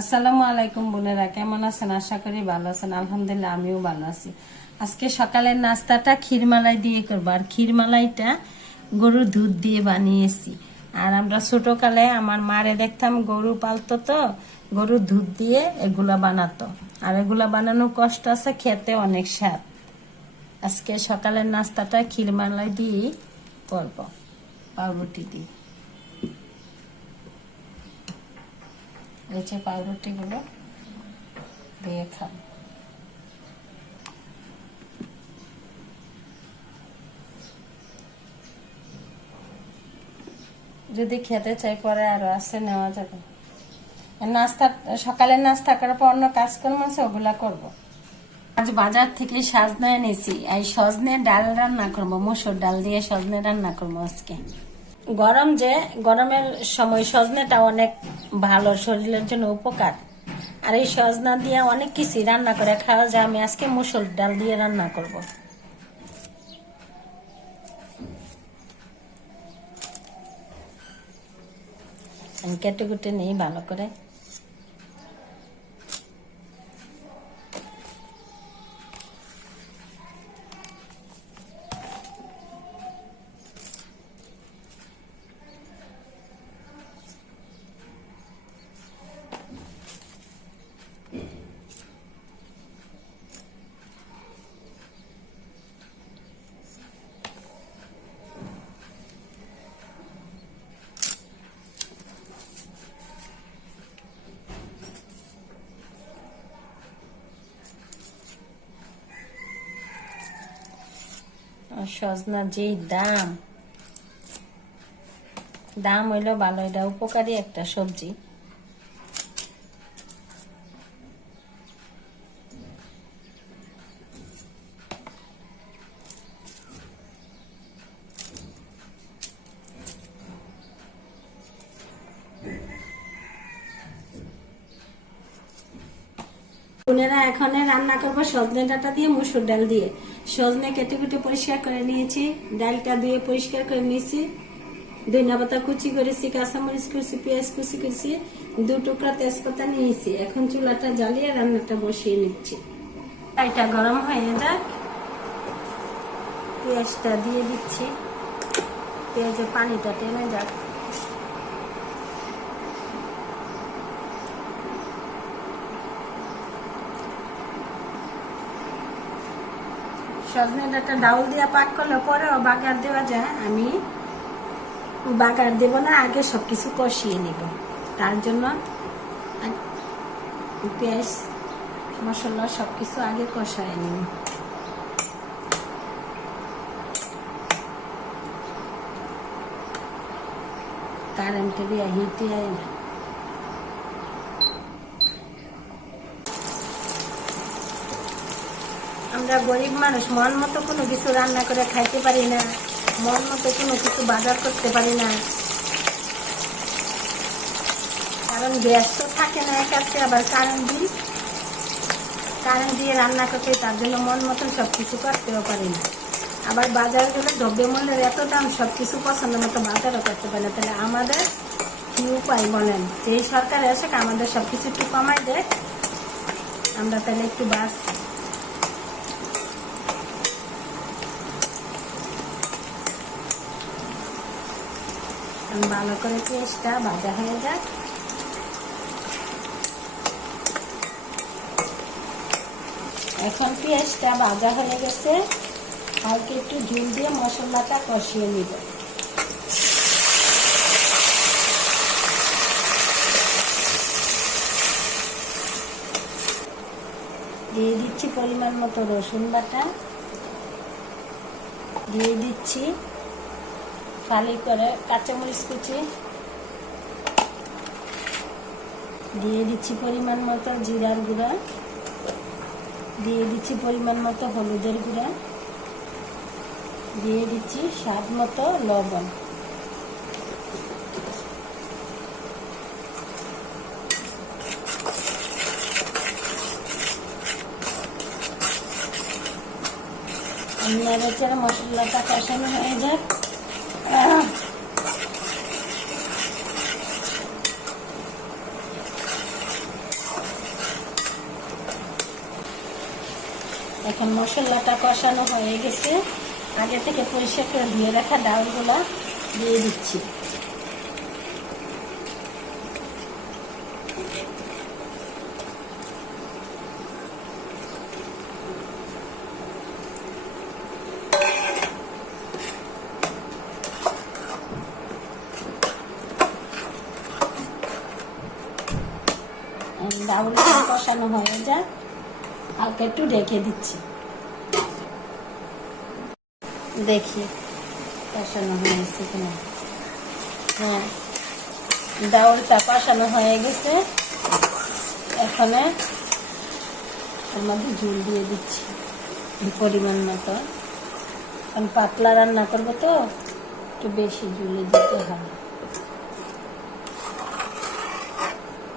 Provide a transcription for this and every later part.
আসসালামু আলাইকুম বোনেরা, কেমন আছেন? আশা করি ভালো আছেন। আলহামদুলিল্লাহ আমিও ভালো আছি। আজকে সকালের নাস্তাটা ক্ষীরমালাই দিয়ে করবো। আর ক্ষীরমালাইটা গরুর দুধ দিয়ে বানিয়েছি। আর আমরা ছোটকালে আমার মারে দেখতাম গরু পালতো, তো গরুর দুধ দিয়ে এগুলা বানাতো। আর এগুলা বানানো কষ্ট আছে, খেতে অনেক স্বাদ। আজকে সকালের নাস্তাটা ক্ষীরমালাই দিয়ে করবো, পাউরুটি দিয়ে। এই যে পাউরুটিগুলো দিয়ে খান। যদি খেতে চাই পরে আরো আছে, নেওয়া যাবে। নাস্তা, সকালের নাস্তা করার পর অন্য কাজকর্ম আছে, ওগুলা করবো। আজ বাজার থেকে সজনে এনেছি। এই সজনে ডাল রান্না করবো, মসুর ডাল দিয়ে সজনে রান্না করবো আজকে। গরম, যে গরমের সময় সজনেটা অনেক ভালো, শরীরের জন্য উপকার। আর এই সজনা দিয়ে অনেক কিছু রান্না করে খাওয়া যায়। আমি আজকে মসুর ডাল দিয়ে রান্না করব। আমি কেটে কুটে নিই ভালো করে। সজনার যে দাম হইলো ভালো, এটা উপকারী একটা সবজি। বোনেরা, এখন রান্না করবো সজনে ডাঁটা দিয়ে, মসুর ডাল দিয়ে। সজনে কেটে কুটে পরিষ্কার করে নিয়েছি, ডালটা ধুয়ে পরিষ্কার করে নিয়েছি, ধনিয়া পাতা কুচি করেছি, কাঁচামরিচ কুচি, পেঁয়াজ কুচি করেছি, 2 টুকরা তেজপাতা নিয়েছি। এখন চুলাটা জ্বালিয়ে রান্নাটা বসিয়ে নিচ্ছি। এটা গরম হয়ে যাক, পেঁয়াজটা দিয়ে দিচ্ছি। পেঁয়াজের পানিটা টেনে যাক। সজনে ডাঁটা ডাউল দিয়া পাক করলে পরেও বাগার দেওয়া যায়। আমি বাগার দেব না, আগে সবকিছু কষিয়ে নিব। তার জন্য পেঁয়াজ মশলা সবকিছু আগে কষায় নিব। কারেন্টে দিয়ে হিটে আয় না। আমরা গরিব মানুষ, মন মতো কোনো কিছু রান্না করে খাইতে পারি না, মন মতো কোনো কিছু বাজার করতে পারি না। কারণ গ্যাস তো থাকে না কাছে, আবার কারেন্ট দিয়ে রান্না করতে, তার জন্য মন মতন সব কিছু করতেও পারি না। আবার বাজারে গেলে দ্রব্যমূল্যের এত দাম, সব কিছু পছন্দ মতো বাজারও করতে পারি না। তাহলে আমাদের কি উপায় বলেন? এই সরকার এসে আমাদের সব কিছু একটু কমাই দেয়, আমরা তাহলে একটু বাস। ভালো করে পেঁয়াজটা ভাজা হয়ে যাক। এখন পেঁয়াজটা ভাজা হয়ে গেছে, হালকা একটু ঝোল দিয়ে মশলাটা কষিয়ে নিব। দিয়ে দিচ্ছি পরিমাণ মতো রসুন বাটা, দিয়ে দিচ্ছি ফালি করে কাঁচামরিচ কুচি, দিয়ে দিচ্ছি পরিমাণ মতো জিরার গুঁড়া, দিয়ে দিচ্ছি পরিমাণ মতো হলুদের গুঁড়া, দিয়ে দিচ্ছি স্বাদ মতো লবণ। নেড়েচেড়ে মশলাটা কষানো হয়ে যাক। এখন মশলাটা কষানো হয়ে গেছে, আগে থেকে পরিষ্কার করে ধুয়ে রাখা ডাউলগুলা দিয়ে দিচ্ছি। ডাউলটা কষানো হয়ে যায়, হালকা একটু ঢেকে দিচ্ছি। দেখি কষানো হয়েছে কিনা। হ্যাঁ, ডাউলটা কষানো হয়ে গেছে। এখন এর মধ্যে ঝুল দিয়ে দিচ্ছি পরিমাণ মতো। কারণ পাতলা রান্না করবো তো একটু বেশি ঝুলে দিতে হয়।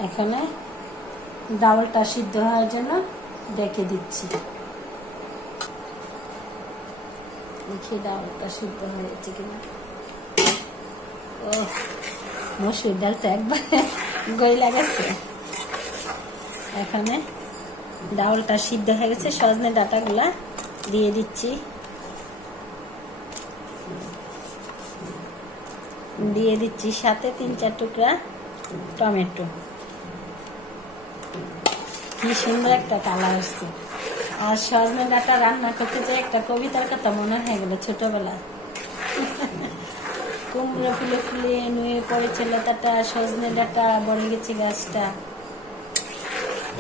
এখানে ডাউলটা সিদ্ধ হওয়ার জন্য ঢেকে দিচ্ছি। দেখি ডাউলটা সিদ্ধ হয়েছে কিনা। ও, মসুর ডালটা একবার গইলা গেছে। এখানে ডাউলটা সিদ্ধ হয়ে গেছে, সজনে ডাঁটাগুলা দিয়ে দিচ্ছি। দিয়ে দিচ্ছি সাথে 3-4 টুকরা টমেটো। কি সুন্দর একটা কালার আসছে। আর সজনে ডাঁটা রান্না করতে যে একটা কবিতার কথা মনে হয়ে গেল ছোটবেলায়। কুমড়ো ফুলে ফুলে নুয়ে পড়েছে লতাটা, সজনে ডাঁটা বড়ে গেছে গাছটা।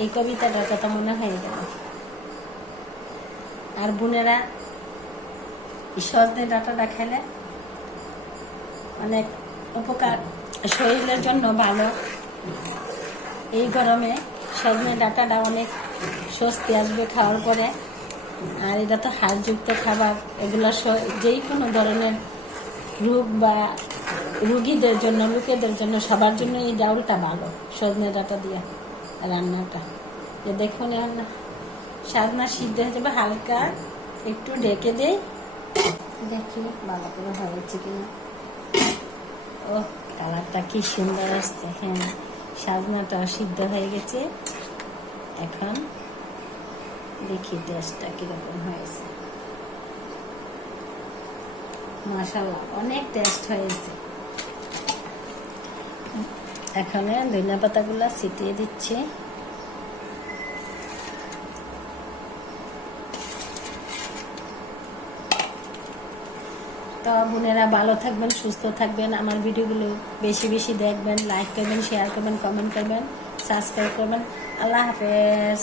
এই কবিতাটার কথা মনে হয়ে গেল। আর বোনেরা সজনে ডাঁটাটা খেলে অনেক উপকার, শরীরের জন্য ভালো। এই গরমে সজনে ডাঁটাটা অনেক স্বস্তি আসবে খাওয়ার পরে। আর এটা তো হাড়যুক্ত খাবার, এগুলো যেই কোনো ধরনের রোগ বা রুগীদের জন্য, লোকেদের জন্য, সবার জন্য এই ডাউলটা ভালো। সজনে ডাঁটা দিয়ে রান্নাটা যে দেখুন সাজনা সিদ্ধ হয়ে যাবে, হালকা একটু ঢেকে দেই। দেখি ভালো করে হয়েছে কিনা। ও, কালারটা কি সুন্দর আসছে। হ্যাঁ, সাজনাটা সিদ্ধ হয়ে গেছে। এখন দেখি টেস্টটা কিরকম হয়েছে। মাশাআল্লাহ, অনেক টেস্ট হয়েছে। এখন ধনিয়া পাতাগুলা ছিটিয়ে দিচ্ছি। তো বোনেরা ভালো থাকবেন, সুস্থ থাকবেন। আমার ভিডিওগুলো বেশি বেশি দেখবেন, লাইক করবেন, শেয়ার করবেন, কমেন্ট করবেন, সাবস্ক্রাইব করবেন। আল্লাহ হাফেজ।